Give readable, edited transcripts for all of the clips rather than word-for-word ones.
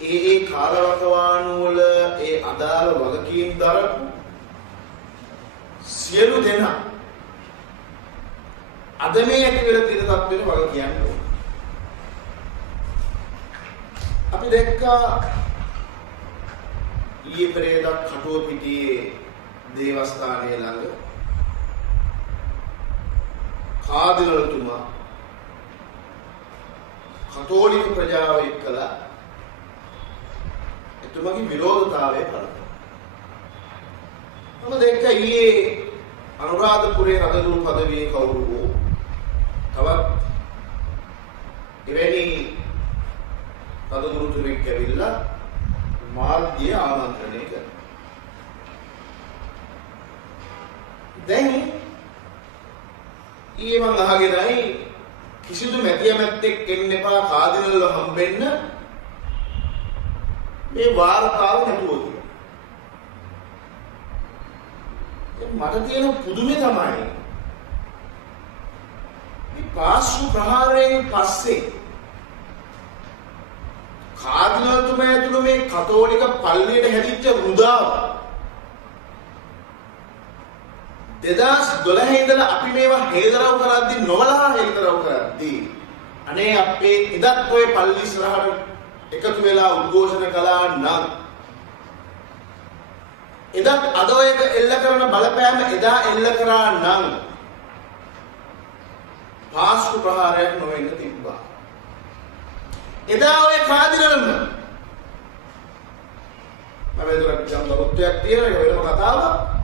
ඒ කාලවකවානු වල ඒ අදාළ වගකීම් දරපු සියලු දෙනා අද මේ ඇති වෙලා තියෙන තත්ත්වෙට වග කියන්න ඕන. අපි දැක්කා ඊයේ පෙරේදා කටුව පිටියේ දේවස්ථානයේ ළඟ කාදිනල්තුමා කතෝලික ප්‍රජාව එක්කලා එතුමාගේ විරෝධතාවය පළකලා. මම දැක්කා ඊයේ අනුරාධපුරයේ රජතුරු පදවියේ කවුරු වූ තවත් එවැනි රජතුරුතුමෙක් ඇවිල්ලා මාධ්‍ය ආමන්ත්‍රණය කරනවා. දැන් ඊයේ මම අහගෙනයි කිසිදු මැතියමැත්තෙක් එන්න එපා කාදිනල්ව හම්බෙන්න මේ වාර්තාව නැතුව කියලා. මට තියෙන පුදුමේ තමයි මේ පාස්කු ප්‍රහාරයෙන් පස්සේ කාදිනල්තුමා ඇතුළු මේ කතෝලික පල්ලියට හැදිච්ච වෘදාව 2012 ඉඳලා අපි මේවා හේදරව් කරද්දී නොවලා හේදරව් කරද්දී අනේ අපේ ඉදත් ඔය පල්ලි ඉස්සරහට එකතු වෙලා උද්ඝෝෂණ කළා නම් එදත් අද ඔය එල්ල කරන බලපෑම එදා එල්ල කරා නම් පාස්කු ප්‍රහාරයක් නොවෙන්න තිබ්බා. එදා ඔය කාදිනල්ම මම ඒකට ජම්බරුත්වයක් තියෙන එක වෙනම කතාවක්.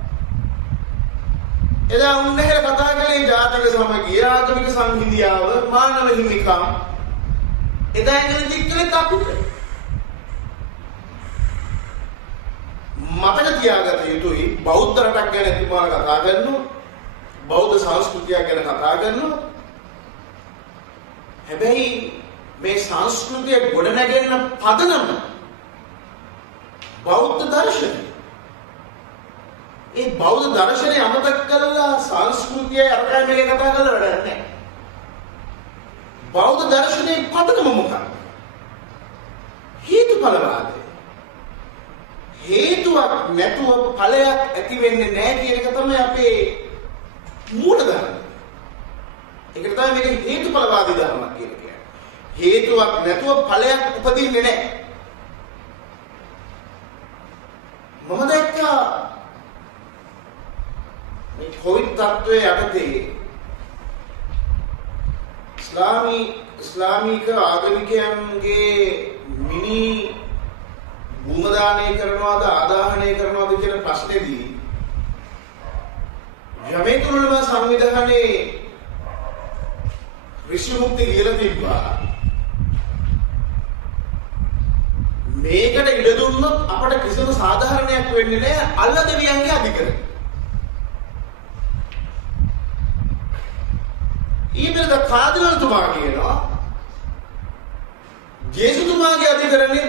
එදා උන්දේ කතා කළේ ජාතික සමගිය ආගමික සංහිඳියාව මානව හිමිකම් එදා ඉඳන් දික්කලත් අපිට මතක තියාගත යුතුයි බෞද්ධ රටක් ගැන එතුමාලා කතා කරනවා බෞද්ධ සංස්කෘතියක් ගැන කතා කරනවා හැබැයි මේ සංස්කෘතිය ගොඩනැගෙන පදනම බෞද්ධ දර්ශනය ඒ බෞද්ධ දර්ශනය අමතක කරලා සංස්කෘතිය අරගෙන මේක කතා කරලා වැඩක් නැහැ. බෞද්ධ දර්ශනයේ පදනම මොකක්ද? හේතුඵලවාදය. හේතුවක් නැතුව ඵලයක් ඇති වෙන්නේ නැහැ කියන එක තමයි අපේ මූලධර්මය. ඒකට තමයි මේක හේතුඵලවාදී ධර්මයක් කියන්නේ. හේතුවක් නැතුව ඵලයක් උපදින්නේ නැහැ. මම දැක්කා මේ කොවිඩ් තත්ත්වයේ යටතේ ඉස්ලාමික ආගමිකයන්ගේ මිනි භූමදානය කරනවාද ආදාහනය කරනවාද කියන ප්‍රශ්නේදී ජමේතුල්ම සංවිධානයේ ඍෂිමුක්ති කියලා තිබ්බා. මේකට ඉඩ දුන්නොත් අපට කිසිම සාධාරණයක් වෙන්නේ නැහැ අල්ල දෙවියන්ගේ අධිකරණය. ඊබෙද කාදිනල්තුමා කියනවා ජේසුතුමාගේ අධිකරණෙ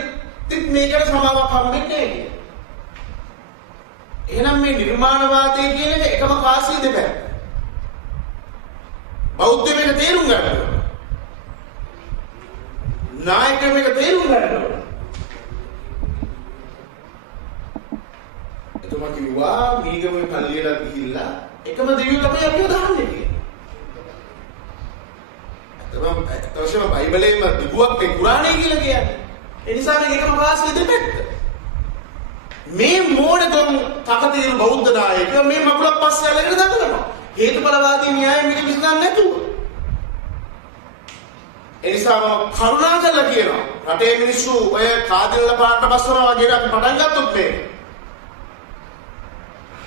තිත් මේකට සමාවක් හම්බෙන්නේ නැහැ කියලා. එහෙනම් මේ නිර්මාණවාදය කියන එක එකම කාසිය දෙපැත්ත. බෞද්ධ මේක තේරුම් ගන්න ඕන. නායක මේක තේරුම් ගන්න ඕන. එතුමා කිව්වා මීගමේ පල්ලියට ගිහිල්ලා එකම දෙවියෝ තමයි අපිව දාන්නේ කියලා. තවශම බයිබලයේම දිගුවක් මේ කුරාණය කියලා කියන්නේ. ඒ නිසා මේක එකම වාසිය දෙපැත්ත. මේ මෝඩකම් තකතිරු බෞද්ධ නායකයෝ මේ මගුලක් පස්සේ අල්ලගෙන දඟලනවා. හේතුඵලවාදී න්‍යාය මේක විසඳන්න නැතුව. ඒ නිසා මම කරුණා කරලා කියනවා රටේ මිනිස්සු ඔය කාදිනල පාරට බස්සනවා වගේ අපි පටන් ගත්තොත් මේක.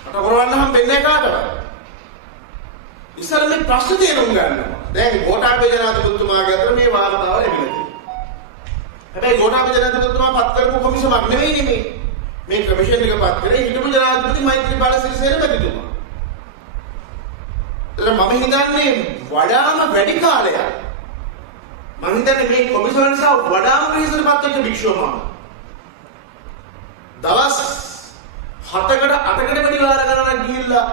රට කරවන්න හම්බෙන්නේ කාටවත්. ඉස්සර මේ ප්‍රශ්න තේරුම් ගන්නවා. දැන් ගෝඨාභය ජනාධිපතිතුමාගේ අතර මේ වාර්තාව ලැබිලා තියෙනවා. හැබැයි ගෝඨාභය ජනාධිපතිතුමා පත් කරපු කොමිසමක් නෙවෙයි මේ. මේ කමිෂන් එක පත් කරේ හිටපු ජනාධිපති මෛත්‍රීපාල සිරිසේන මැතිතුමා. ඒතර මම හිතන්නේ වඩාම වැඩි කාලයක් මම හිතන්නේ මේ කොමිසම නිසා වඩාම පිළිසරපත් වෙච්ච භික්ෂුව මම. දවස් 7කට 8කට වැඩි වාර ගණනක් ගිහිල්ලා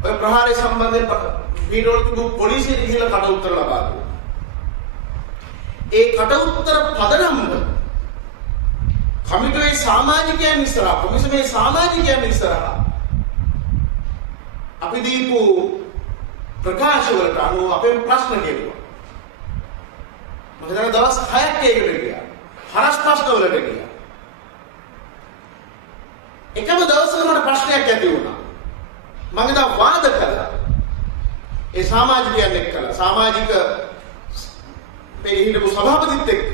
ඔය ප්‍රහාරය සම්බන්ධයෙන් වීඩියෝ තිබු පොලිසියට ගිහිල්ලා කට උත්තර ලබා දුන්නා. ඒ කට උත්තර පදනම කමිටුවේ සමාජිකයන් ඉස්සරහා කොමිසමේ සමාජිකයන් ඉස්සරහා අපි දීපු ප්‍රකාශ වලට අනුව අපේ ප්‍රශ්න කෙරුවා. මම හිතන දවස් 6ක් ඒකට ගියා. හරස් ප්‍රශ්න වලට ගියා. එකම දවසක මට ප්‍රශ්නයක් ඇති වුණා. මම ඉතින් වාද කළා. ඒ සමාජිකයන් එක්කලා සමාජික මේ හිටපු සභාපතිත් එක්ක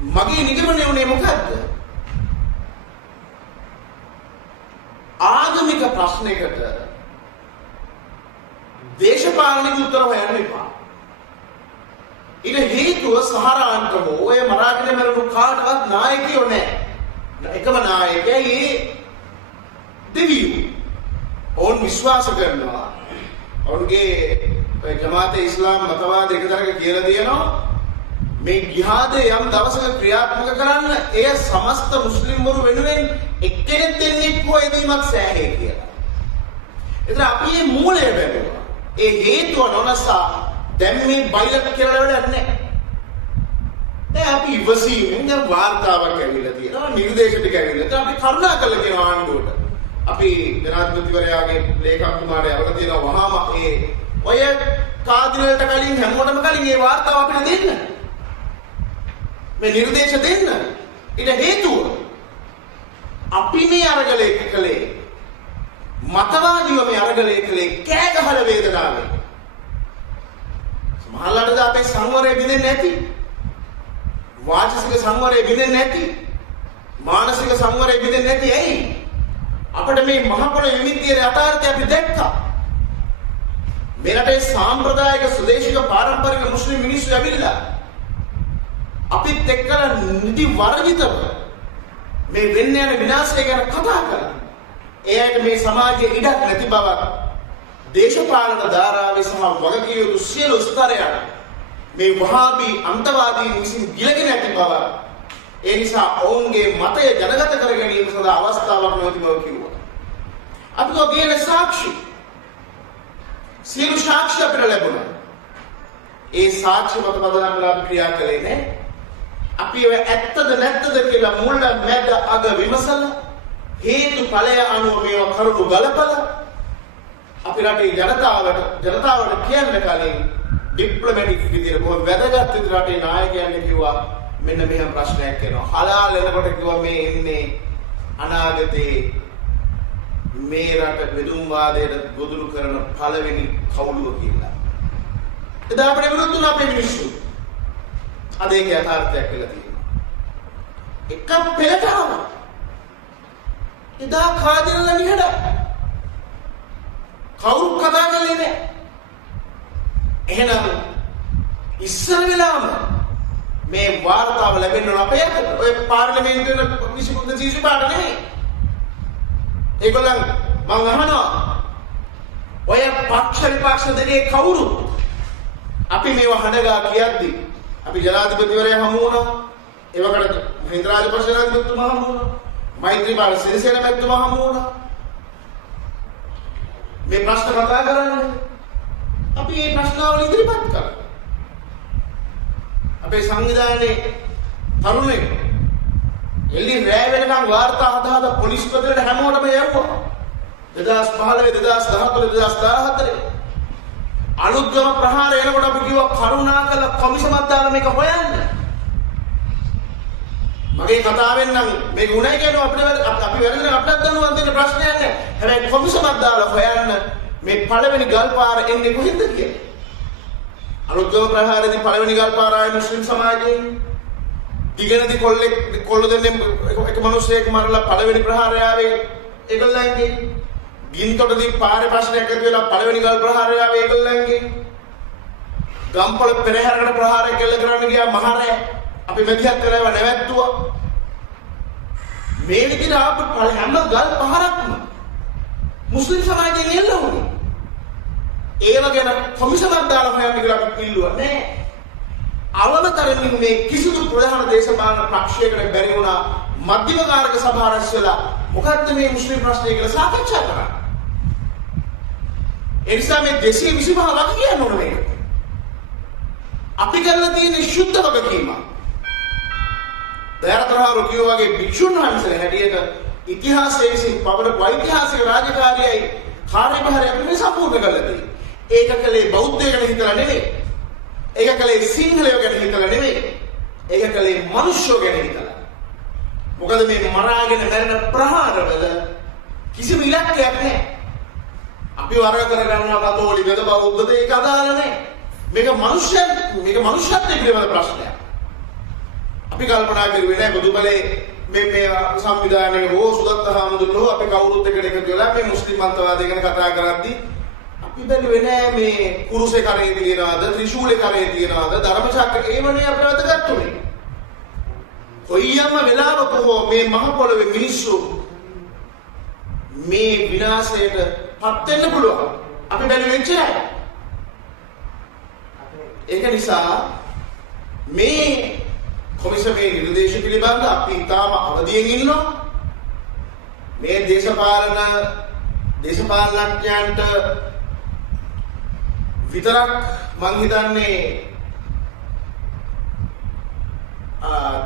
මගේ නිගමනය වුණේ මොකද්ද? ආගමික ප්‍රශ්නයකට දේශපාලනික උත්තර හොයන්න එපා. ඊට හේතුව සහරාන්ට ඔය මරාගෙන මරණු කාටවත් නායකයෝ නැහැ. එකම නායකයා ඒ දෙවියෝ. ඔවුන් විශ්වාස කරනවා. ඔවුන්ගේ ජමාත ඉස්ලාම් මතවාද එකතරක කියලා තියෙනවා. මේ ජිහාදය යම් දවසක ක්‍රියාත්මක කරන්න එය සමස්ත මුස්ලිම්වරු වෙනුවෙන් එක්කෙනෙක් දෙන්නෙක් හෝ එදීමක් සෑහේ කියලා. ඒතර අපි මේ මූලය බැලුවා. ඒ හේතුව නොනසා දැන් මේ බයිලට් කියලා වැඩක් නැහැ. දැන් අපි ඉවසීමෙන් දැන් වාර්තාවක් ඇවිල්ලා තියෙනවා. නිර්දේශ ටික ඇවිල්ලා තියෙනවා. අපි කරුණා කළා කියන ආණ්ඩුවට. අපි ජනාධිපතිවරයාගේ ලේකම්තුමාට යවලා තියෙනවා වහාම ඒ ඔය කාදින වලට කලින් හැමෝටම කලින් මේ වාර්තාව අපිට දෙන්න. මේ නිර්දේශ දෙන්න. ඊට හේතුව අපි මේ අරගලේ කළේ මතවාදීව මේ අරගලේ කළේ කෑ ගහන වේදනාවෙන්. සමහරවිට අපේ සංවරය බිඳෙන්නේ නැති. වාචික සංවරය බිඳෙන්නේ නැති. මානසික සංවරය බිඳෙන්නේ නැති ඇයි? අපිට මේ මහ පොළොවේ විමිතියේ යථාර්ථය අපි දැක්කා. මේ රටේ සාම්ප්‍රදායික සුදේශික පාරම්පරික මුස්ලිම් මිනිස්සු ඇවිල්ලා අපිත් එක්කලා නිදි වර්ජිතව මේ වෙන්න යන විනාශය ගැන කතා කළා. එයාට මේ සමාජයේ ඉඩක් නැති බව දේශපාලන ධාරාවේ සහ වගකිය යුතු සියලු ස්තරයන් මේ වහාබී අන්තවාදීන් විසින් ගිලගෙන ඇති බව ඒ නිසා ඔවුන්ගේ මතය ජනගත කර ගැනීම සඳහා අවස්ථාවක් නොති බව කිව්වා. අපි ඔයගේ සාක්ෂි සියලු සාක්ෂි අපිට ලැබුණා. ඒ සාක්ෂි මත පදනම්ලා ක්‍රියා කළේ නැහැ. අපි ඔය ඇත්තද නැත්තද කියලා මුල මැද අග විමසලා හේතු ඵලය අනුව මේව කරුණු ගලපලා අපි රටේ ජනතාවට කියන්න කලින් ඩිප්ලොමැටික් විදියට කොහොම වැදගත් විදියට රටේ නායකයන් කිව්වා මෙන්න මෙහෙම ප්‍රශ්නයක් එනවා. හලාල් එනකොට කිව්වා මේ එන්නේ අනාගතේ මේ රට බෙදුම් වාදයට ගොදුරු කරන පළවෙනි කවුළුව කියලා. එදා අපිට විරුද්ධ වුණ අපේ මිනිස්සු. අද ඒක යථාර්ථයක් වෙලා තියෙනවා. එක පෙළට ආවා. එදා කාදිනලා නිහඬ. කවුරු කතා කළේ නැහැ. එහෙනම් ඉස්සර වෙලාම මේ වාර්තාව ලැබෙන්න ඕන අපේ අතට. ඔය පාර්ලිමේන්තුවේ විසිකුත් සීසු පාට නෙමෙයි. ඒගොල්ලන් මං අහනවා ඔය පක්ෂ විපක්ෂ දෙකේ කවුරු අපි මේව හඬගා කියද්දී අපි ජනාධිපතිවරයා හමු වුණා. ඒ වගේම මහින්ද රාජපක්ෂ ජනාධිපතිතුමා හමු වුණා. මෛත්‍රීපාල සිරිසේන මැතිතුමා හමු වුණා. මේ ප්‍රශ්න කතා කරන්නේ අපි මේ ප්‍රශ්නවල ඉදිරිපත් කරා. අපේ සංවිධානයේ තරුණෙක් එළි රැ වෙනකන් වාර්තා හදාද පොලිස් පොතේට හැමෝටම යවුවා. 2015 2014 2014 අලුත්ගම ප්‍රහාරය එනකොට අපි කිව්වා කරුණාකර කොමිසමක් දාලා මේක හොයන්න. මගේ කතාවෙන් නම් මේක උණයි කියනවා අපිට අපි වැරදින අපිට දැනුවත් දෙන්න ප්‍රශ්නයක් නැහැ. හැබැයි කොමිසමක් දාලා හොයන්න මේ පළවෙනි ගල්පාර එන්නේ කොහෙන්ද කියලා. අලුත්ගම ප්‍රහාරයේදී පළවෙනි ගල්පාර ආයේ මුස්ලිම් සමාජයෙන් දිගනදී කොල්ල දෙන්නේ එක මිනිහෙක් මරලා පළවෙනි ප්‍රහාරය ආවේ ඒගොල්ලන්ගේ. ගින්තොටදී පාරේ ප්‍රශ්නයක් ඇති වෙලා පළවෙනි ගල් ප්‍රහාරය ආවේ ඒගොල්ලන්ගේ. ගම්පොළ පෙරහැරකට ප්‍රහාරය කෙල්ල කරන්න ගියා මහරය. අපි මෙදිහත් කරේව නැවැත්තුවා. මේ විදිහට ආපු හැම ගල් පහරක්ම මුස්ලිම් සමාජයෙන් එල්ල වුණේ. ඒව ගැන කොමිසමක් දාලා හොයන්න කියලා අපි ඉල්ලුවා නෑ. අවමතරමින් මේ කිසිදු ප්‍රධාන දේශපාලන පක්ෂයකට බැරි වුණා මධ්‍යම කාරක සභාව රැස් වෙලා මොකද්ද මේ මුස්ලිම් ප්‍රශ්නය කියලා සාකච්ඡා කරා. ඒ නිසා මේ 225 වග කියන්න ඕන මේක. අපි කරලා තියෙන ශුද්ධ වගකීම. දයාතරහාරු කියෝ වගේ භික්ෂුන් වහන්සේලා හැටියට ඉතිහාසයේ විසින් පවරපු ඓතිහාසික රාජකාරියයි කාර්යභාරය අපි මේ සම්පූර්ණ කරලා තියෙන්නේ. ඒක කලේ බෞද්ධය ගැන හිතලා නෙමෙයි. ඒක කලේ සිංහලයෝ ගැන හිතලා නෙමෙයි. ඒක කලේ මිනිස්සුෝ ගැන හිතලා. මොකද මේ මරාගෙන මැරෙන ප්‍රහාරවල කිසිම ඉලක්කයක් නැහැ. අපි වරද කරගන්නවා කතෝලිකද බෞද්ධද ඒක අදාළ නැහැ. මේක මනුෂ්‍යත්වයේ පිළිබඳ ප්‍රශ්නයක්. අපි කල්පනා කරුවේ නැහැ බුදුබලේ මේ සංවිධානයේ හෝ සුදත්ත හාමුදුරුවෝ අපි කවුරුත් එක්ක එකතු වෙලා මේ මුස්ලිම් අන්තවාදය ගැන කතා කරද්දී අපි බැලුවේ නැහැ මේ කුරුසේ කරේ තියනවාද ත්‍රිශූලේ කරේ තියනවාද ධර්මචක්‍ර ඒවනේ අපිට වැදගත්ුනේ. කොයියම්ම වෙලාවක හෝ මේ මහ පොළොවේ මිනිස්සු මේ විනාශයට පත් වෙන්න පුළුවන්. අපි බැලුවේ එච්චරයි. ඒක නිසා මේ කොමිසමේ නිර්දේශ පිළිබඳ අපි තාම අවදියෙන් ඉන්නවා. මේ දේශපාලනඥයන්ට විතරක් මං හිතන්නේ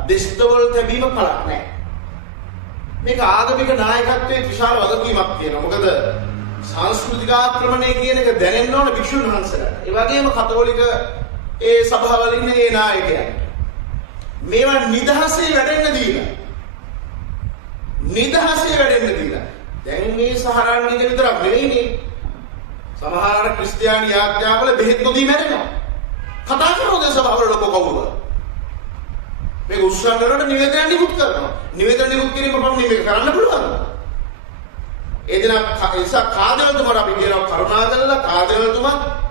දෙස්දවල් තැබීම කලක් නැහැ. මේක ආගමික නායකත්වයේ විශාල වගකීමක් තියෙනවා. මොකද සංස්කෘතික ආක්‍රමණය කියන එක දැනෙන්න ඕන භික්ෂුන් වහන්සේලාට. ඒ වගේම කතෝලික ඒ සභාවල ඉන්න ඒ නායකයන්. මේවා නිදහසේ වැඩෙන්න දීලා. දැන් මේ සහරාන්විත විතරක් නෙවෙයිනේ. සමහර ක්‍රිස්තියානි ආඥාවල බෙහෙත් නොදී මැරෙනවා. කතා කරනෝද සභාවල ලොකෝ කවුරුද? මේක උත්සාහ කරනකොට නිවේදනය නිකුත් කරනවා. නිවේදනය නිකුත් කිරීම පමණින් මේක කරන්න පුළුවන්ද? ඒ දින ඉස්සා කාදේවතුමාට අපි කියනවා කරුණාකරලා කාදේවතුමා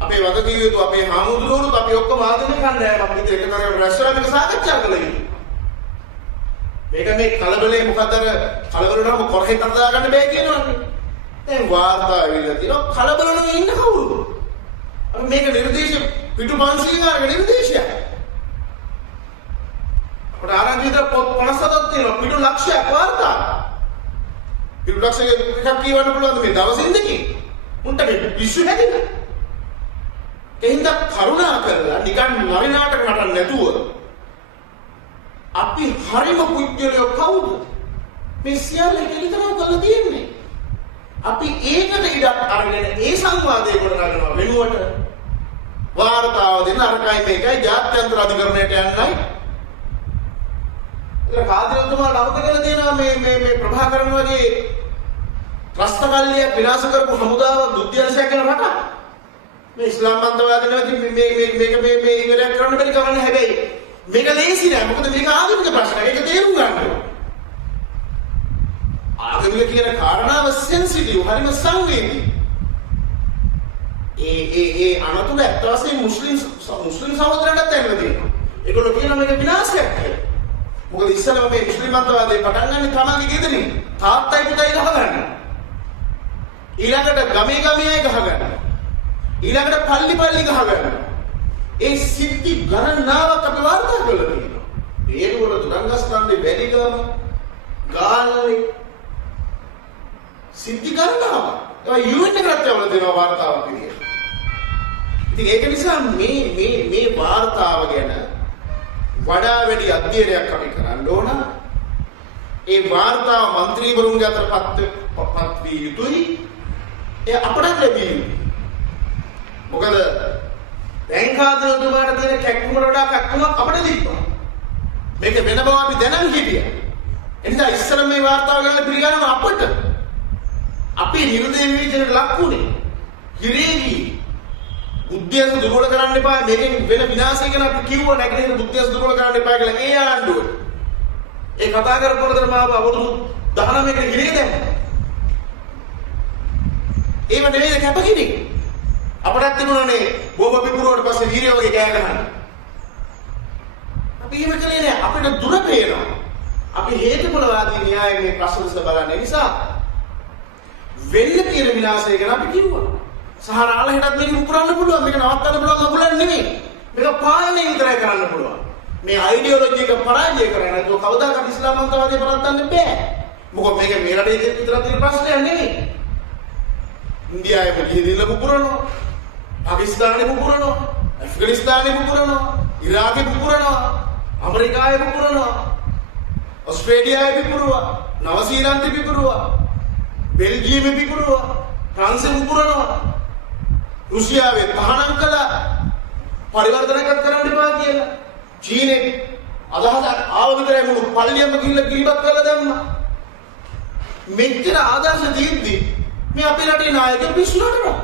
අපේ වගකීම් යුතු අපේ හාමුදුරුවෝත් අපි ඔක්කොම ආදරේ කණ්ඩායමක් අපි දෙක කරගෙන රැස්වලා මේක සාකච්ඡා කළා ඉන්නේ. මේක මේ කලබලේ මොකද අර කලබල වුණාම කොරහෙත් අදා ගන්න බෑ කියනවනේ. දැන් වාර්තා ඇවිල්ලා තියෙනවා කලබල නම් ඉන්න කවුරුද? අපි මේක නිර්දේශ පිටු 500 ගානක නිර්දේශයක්. අපට ආරංචි විතර පොත් 57ක් තියෙනවා පිටු ලක්ෂයක් වාර්තා. පිටු ලක්ෂයක එකක් කියවන්න පුළුවන්ද මේ දවසින් දෙකේ? උන්ට මේ පිස්සු හැදෙන්නේ. එහෙනම් කරුණා කරලා නිකන් නරිනාට නටන්න නැතුව අපි හරිම පුජ්‍යලෝ කවුද මේ සියල්ල කෙලිතරව කරලා තියෙන්නේ. අපි ඒකට ඉඩක් අරගෙන ඒ සංවාදයේ ගොඩනගනවා වෙනුවට වාර්තාව දෙන්න අරකයි මේකයි ජාත්‍යන්තර අධිකරණයට යන්නයි. ඒක කාදරතුමා නවත කියලා තියෙනවා මේ ප්‍රභාකරන් වගේ රස්තකල්ලිය විනාශ කරපු හමුදාවක් දුද්‍යංශයක් කරන රටක්. මේ ඉස්ලාම් අන්තවාදී නැති මේක ඉවරයක් කරන්න බැරි කවන්නේ හැබැයි මේක ලේසි නෑ. මොකද මේක ආගමික ප්‍රශ්නයක්. ඒක තේරුම් ගන්න ඕනේ. ආගමික කියන කාරණාව සෙන්සිටිව් හරිම සංවේදී. ඒ අනතුර ඇත්ත වශයෙන්ම මුස්ලිම් සහෝදරයන්ට තැන්ලා තියෙනවා. ඒගොල්ලෝ කියනවා මේක විනාශයක් කියලා. මොකද ඉස්සෙල්ලාම මේ මුස්ලිම් අන්තවාදයේ පටන් ගන්න තමන්ගේ ගෙදරින් තාත්තයි පුතයි ගහගන්න. ඊළඟට ගමේ අය ගහගන්න. ඊළඟට පල්ලි ගහගන්න. ඒ සිද්ධි ගණනාවක් අපි වාර්තා කරලා තියෙනවා. මේකවල දුරංගස්කන්ධේ වැඩිගම ගාල්ලේ සිද්ධි ගණනාවක්. ඒවා UN එකට යවලා දෙනවා වාර්තාවක් විදියට. ඉතින් ඒක නිසා මේ වාර්තාව ගැන වඩා වැඩි අධ්‍යයනයක් අපි කරන්න ඕන. ඒ වාර්තාව മന്ത്രിවරුන්ගේ අතර පත් වී යුතුයි. ඒ අපට ලැබී යුතුයි. මොකද දැන් කාදරතුමාට තියෙන කැක්කුමට වඩා කැක්කුමක් අපිට තිබ්බා. මේක වෙන බව අපි දැනන් හිටියා. එනිසා ඉස්සර මේ වාර්තාව ගන්න පිළිගන්නම අපට අපි නිර්දේශ විචාරයට ලක්ුණේ. හිරේවි බුද්ධියස දුර්වල කරන්න එපා. මේකෙන් වෙන විනාශය ගැන අපි කිව්වා නැගිටින බුද්ධියස දුර්වල කරන්න එපා කියලා ඒ ආණ්ඩුව. ඒ කතා කරපුවතර මාව අවුරුදු 19කට හිරේ දැම්මා. ඒව නෙවෙයි කැපකිරීම. අපටත් තිබුණානේ බෝබ පිපුරුවට පස්සේ වීරය වගේ කෑ ගහන්න. අපි එහෙම කළේ නෑ. අපිට දුර පේනවා. අපි හේතුඵලවාදී න්‍යායයේ මේ ප්‍රශ්න බලන නිසා වෙන්න තියෙන විනාශය ගැන අපි කිව්වා. සහරාල හෙටත් මේක පුපුරන්න පුළුවන්. මේක නවත්තන්න පුළුවන් අකුලක් නෙමෙයි. මේක පාලනය විතරයි කරන්න පුළුවන්. මේ අයිඩියොලොජි එක පරාජය කරන්නේ නැතුව කවදාකවත් ඉස්ලාම් අන්තවාදය පරද්දන්න බෑ. මොකද මේක මේ රටේ විතරක් තියෙන ප්‍රශ්නයක් නෙමෙයි. ඉන්දියාවේ පිළිදිල්ල පුපුරනවා. පාකිස්තානේ පුපුරනවා, ඇෆ්ගනිස්තානේ පුපුරනවා, ඉරාකේ පුපුරනවා, ඇමරිකාවේ පුපුරනවා. ඔස්ට්‍රේලියාවේ පිපුරුවා. නවසීලන්තේ පිපුරුවා. බෙල්ජියමේ පිපුරුවා. ප්‍රංශේ පුපුරනවා. රුසියාවේ තහනම් කළා. පරිවර්තනයකට කරන්න එපා කියලා. චීනේ අදහස ආව විතරයි මුළු පල්ලියම ගිහිල්ලා කිලිපත් කරලා දැම්මා. මෙච්චර ආදර්ශ දීද්දි මේ අපේ රටේ නායකයෝ පිස්සු නටනවා.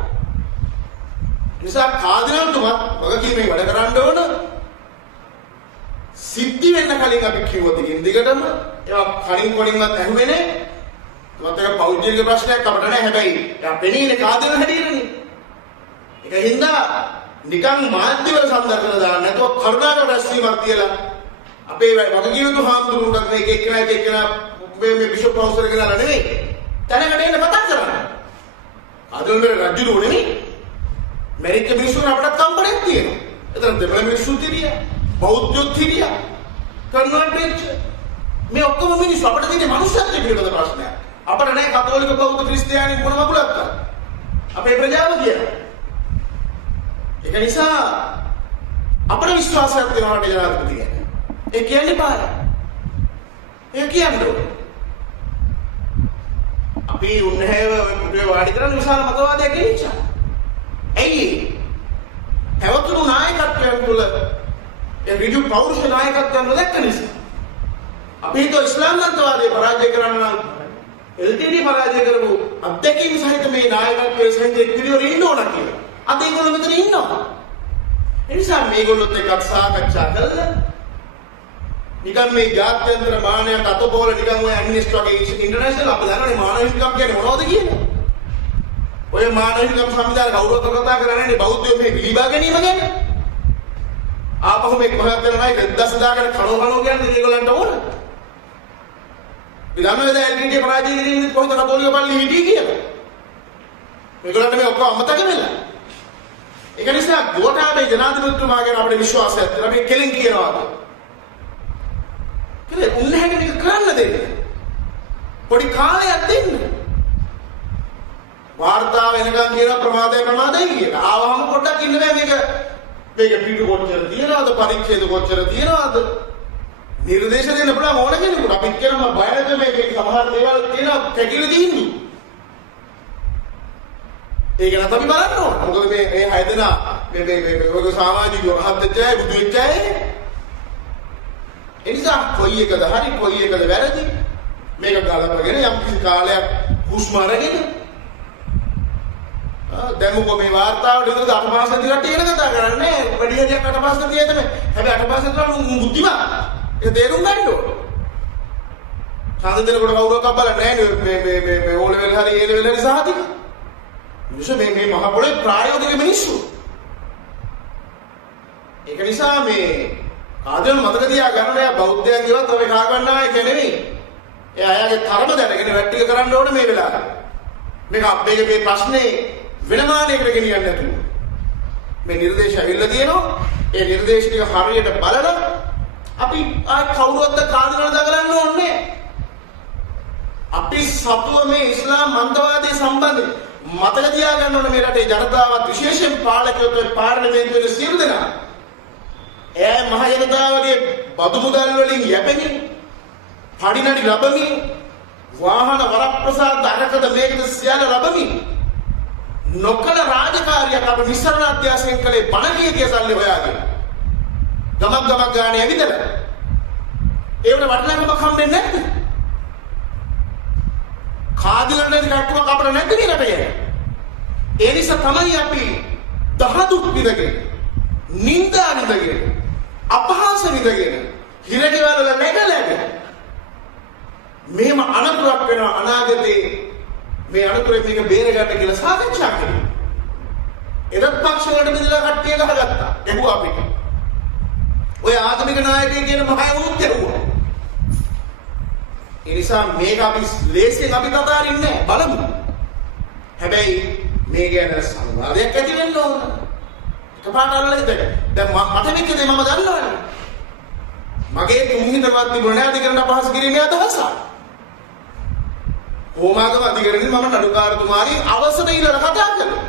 නිසා කාදිනල්තුමත් වගකීමෙන් වැඩ කරන්න ඕන. සිද්ධි වෙන්න කලින් අපි කිව්වොත් ඉතින් දිගටම ඒවා කලින් කොලින්වත් ඇහුවේ නේ. තුමත් එක පෞද්ගලික ප්‍රශ්නයක් අපිට නෑ. හැබැයි එයා පෙනීනේ කාදිනල් හැටියටනේ. ඒකින්ද නිකන් මාධ්‍යවල සම්දර්ශන දාන්න නැතුව කරුණාකර රැස්වීමක් කියලා අපේ වගකීම් යුතු හාමුදුරුවන්ට මේක එක්කෙනා මේ බිෂොප් හවුස් එකේ දාලා නෙවෙයි. තැනකට එන්න කතා කරන්න. ආදල් මේ රජුරු නෙවෙයි. මෙරික මිනිස්සුන් අපිට කම්පණයක් තියෙනවා. එතන දෙමළ මිනිස්සු තිරියා, බෞද්ධයෝ තිරියා, කන්වර්ට් වෙච්ච මේ ඔක්කොම මිනිස්සු අපිට තියෙන මනුස්සත්වයේ පිළිබඳ ප්‍රශ්නයක්. අපිට නෑ කතෝලික බෞද්ධ ක්‍රිස්තියානි මොන වගුලක් ගන්න. අපේ ප්‍රජාව කියනවා. ඒක නිසා අපේ විශ්වාසයක් තියෙනවා රට ජනාධිපති ගැන. ඒ කියන්නේ පාර. ඒ කියන්නේ අපි උන්හැව කුඩේ වාඩි කරන විශාල මතවාදයක් ගෙනිච්චා. ඇයි? හැවතුණු නායකත්වයන් තුළ ඒ ඍජු පෞරුෂ නායකත්වයන් නොදැක්ක නිසා. අපි හිතුවා ඉස්ලාම් මතවාදය පරාජය කරන්න නම් LTT පරාජය කරපු අධ්‍යක්ෂින් සහිත මේ නායකත්වයේ සහිත පිළිවෙල ඉන්න ඕන කියලා. අද ඒගොල්ලෝ මෙතන ඉන්නවා. ඒ නිසා මේගොල්ලොත් එක්ක සාකච්ඡා කළා. නිකන් මේ ජාත්‍යන්තර මානයට අතපොල නිකන් ඔය ඇම්නිස්ට් වගේ ඉන්ටර්නැෂනල් අපි දන්නවනේ මානව හිමිකම් කියන්නේ මොනවද කියන්නේ. ඔය මානව හිමිකම් සංවිධාන කවුරුත් කතා කරන්නේ බෞද්ධයෝ මේ පිළිබා ගැනීම ගැන. ආපහු මේ කොහොමද කරන්නේ 1000 දාගෙන කණෝ කියන්නේ ඒගොල්ලන්ට ඕන. විදන්නවද LTT පරාජය කිරීමෙන් කොහොමද කතෝලික පල්ලි හිටියේ කියලා. මේගොල්ලන්ට මේ ඔක්කොම අමතක වෙලා. ඒක නිසා ගෝඨාභය ජනාධිපතිතුමා ගැන අපේ විශ්වාසයක් තියෙනවා. මේ කෙලින් කියනවා. ඒක උන්වහන්සේ මේක කරන්න දෙන්න. පොඩි කාලයක් දෙන්න. වාර්තා වෙනකන් කියන ප්‍රමාදයි කියලා. ආවම පොඩ්ඩක් ඉන්න බෑ මේක පිටු කොච්චර තියනවද පරීක්ෂේද කොච්චර තියනවද? නිර්දේශ දෙන්න පුළුවන් ඕන කෙනෙකුට. අපිත් කියනවා බය නැතුව මේක සමහර දේවල් තියෙනවා පැකිලි දින්දු. ඒක නම් අපි බලන්න ඕන. මොකද මේ හය දෙනා මේ ඔය සමාජිකව රහත් වෙච්ච අය බුදු වෙච්ච අය එනිසා කොයි එකද හරි කොයි එකද වැරදි මේක ගලපගෙන යම් කිසි කාලයක් හුස්ම අරගෙන දැන් මොකෝ මේ වාර්තාවට විතර අටපාසල් කට්ටිය ගැන කතා කරන්නේ වැඩි හරියක් අටපාසල් කියයි තමයි. හැබැයි අටපාසල් වල බුද්ධිමත් ඒක තේරුම් ගන්න ඕන. සාධනෙකට කවුරක් අබ්බලා නැහැ මේ ඕ ලෙවල් හරි ඒ ලෙවල් හරි සහතික. මිනිස්සු මේ මහ පොළේ ප්‍රායෝගික මිනිස්සු. ඒක නිසා මේ ආදල් මතක තියාගන්න එයා බෞද්ධයන් කියවත් ඔය කා ගන්නවා ඒක නෙවෙයි. එයා අයගේ තරම දැනගෙන වැට්ටික කරන්න ඕනේ මේ වෙලාවේ. මේක අපේ මේ ප්‍රශ්නේ වෙනමානයකට ගෙනියන්න නැතුව. මේ නිර්දේශ ඇවිල්ලා තියෙනවා. ඒ නිර්දේශ ටික හරියට බලලා අපි ආ කවුරුවත් කාදිනවල දගලන්න ඕනේ. අපි සතුව මේ ඉස්ලාම් මන්දවාදයේ සම්බන්ධයෙන් මතක තියාගන්න ඕනේ මේ රටේ ජනතාවත් විශේෂයෙන් පාලකයෝ පාර්ලිමේන්තුවේ සියලු දෙනා ඒ මහ ජනතාවගේ බදු මුදල් වලින් යැපෙමින් පඩිනඩි ලැබමින් වාහන වරප්‍රසාද අරකද මේකද සියල්ල ලැබමින් නොකල රාජකාරියක් අපේ විස්තරණ අධ්‍යාසයෙන් කලේ බණකීතිය සල්ලි හොයාගෙන ගමක් ගානේ ඇවිදලා ඒවට වටිනාකමක් හම්බෙන්නේ නැද්ද? කාදිලන්නේ කට්ටුවක් අපිට නැද්ද මේ රටේ? ඒ නිසා තමයි අපි දහදුක් විදගෙන නින්දා විදගෙන අපහාස විදගෙන හිරගෙවල නැගලාගෙන මේම අනතුරක් වෙනවා අනාගතේ මේ අනතුරෙන් මේක බේරගන්න කියලා සාකච්ඡා කරනවා. එදත් පක්ෂ වලට බෙදලා කට්ටිය ගහගත්තා. එහුවා අපිට. ඔය ආගමික නායකයෙක් කියන මහය වුණත් එහුවා. ඒ නිසා මේක අපි ලේසියෙන් අපි කතාරින්නේ බලමු. හැබැයි මේ ගැන සංවාදයක් ඇති වෙන්න ඕන. එකපාරට අල්ලලා ඉතින් දැන් මට මේක දෙය මම දන්නවනේ. මගේ තුන්හිතවත් තිබුණ නැහැ අධිකරණ අපහාස කිරීමේ අදහස. ඕමාගම අධිකරණෙන් මම නඩුකාරතුමාගේ අවසර ඉල්ලලා කතා කළා.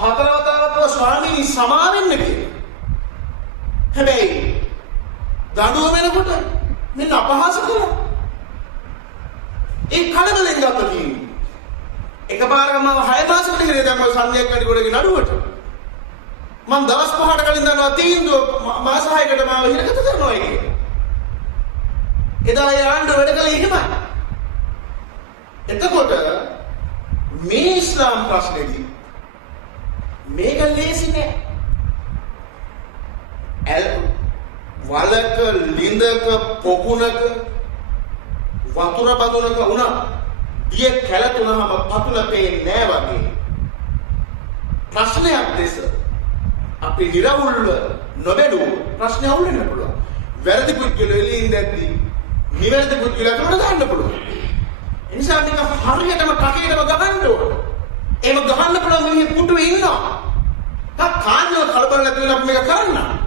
හතරවතාවක් ස්වාමීනි සමාවෙන්න කියලා. හැබැයි දඬුවම වෙනකොට මෙන්න අපහාස කළා. ඒ කලබලෙන් ගත්ත තීන්දුව. එකපාරටම 6 මාසෙකට ඉඳලා දැන් මම සංජය කඩිගොඩගේ නඩුවට මම දවස් 5කට කලින් දන්නවා තීන්දුව මාස 6කට මාව හිරගත කරනවා කියන්නේ. එදා ඒ ආණ්ඩුව වැඩ කළේ එහෙමයි. එතකොට මේ ඉස්ලාම් ප්‍රශ්නේදී මේක ලේසි නෑ. වලක ලිඳක පොකුණක වතුර බඳුනක වුණා දිය කැළතුනහම පතුල පේන්නේ නෑ වගේ ප්‍රශ්නයක් දෙස අපි නිරවුල්ව නොබැලුව ප්‍රශ්න අවුල් වෙන්න පුළුවන්. වැරදි පුද්ගලයෝ එළින් දැද්දි නිවැරදි පුද්ගලයෝ අතට දාන්න පුළුවන්. ඒ නිසා මේක හරියටම ටකේටම ගහන්න ඕන. එහෙම ගහන්න පුළුවන් මිනිහ පුටුවේ ඉන්නවා. තා කාන්‍යව කලබල නැති වෙලා මේක කරන්න.